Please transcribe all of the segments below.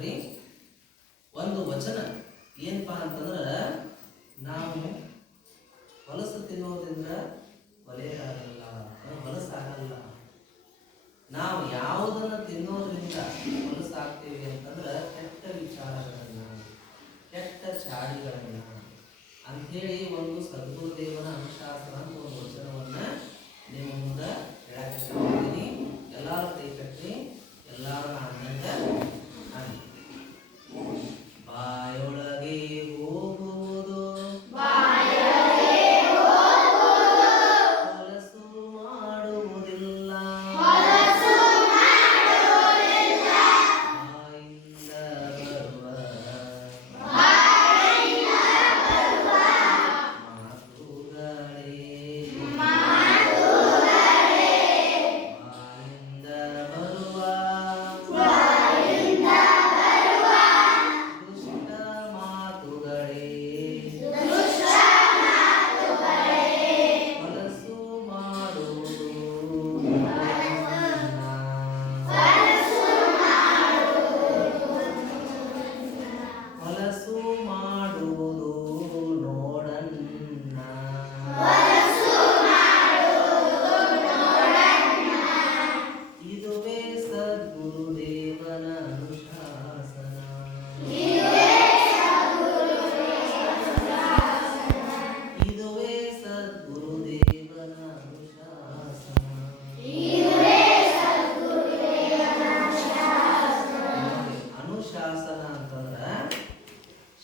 ನೋಡ್ರಿ, ಒಂದು ವಚನ ಏನಪ್ಪಾ ಅಂತಂದ್ರೆ, ನಾವು ಹೊಲಸು ತಿನ್ನೋದ್ರಿಂದ ಒಲೆಯಾಗಲ್ಲ, ಹೊಲಸಾಗಲ್ಲ. ನಾವು ಯಾವುದನ್ನು ತಿನ್ನೋದ್ರಿಂದ ಹೊಲಸಾಗ್ತೀವಿ ಅಂತಂದ್ರೆ ಕೆಟ್ಟ ವಿಚಾರಗಳನ್ನ, ಕೆಟ್ಟ ಚಾಡಿಗಳನ್ನ ಅಂಥೇಳಿ ಒಂದು ಸದ್ಗುರುದೇವನ ಅನುಶಾಸನ ಅಂತ ಒಂದು ವಚನವನ್ನ ನಿಮ್ಮ ಮುಂದೆ ಹೇಳಕ್ಕೆ ಎಲ್ಲಾರು ಕೈ ಕಟ್ಟಿ ಎಲ್ಲಾರು ಆನಂದ ಮಾಡಿ. ಬಾಯೊಳಗೆ ಹೋಗುವುದು ಹೊಲಸು ಮಾಡುವುದಿಲ್ಲ, ಬಾಯಿಂದ ಬರುವ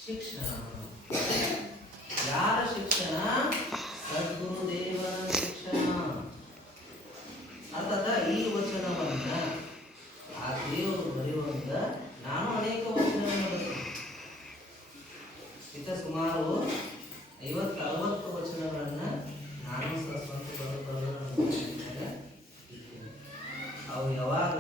ಶಿಕ್ಷಣ. ಯಾರ ಶಿಕ್ಷಣ? ಸದ್ಗುರುದೇವನ ಶಿಕ್ಷಣ. ಅರ್ಥಾತ್ ಈ ವಚನವನ್ನ ಆ ದೇವರು ಬರೆಯುವಂತ ನಾನು ಅನೇಕ ವಚನಗಳನ್ನು ಬರೆದಿದ್ದೆ. ಸುಮಾರು 50-60 ವಚನಗಳನ್ನ ನಾನು ಸ್ವಂತ ಬರೆದಿದ್ದೇನೆ. ಅವು ಯಾವಾಗ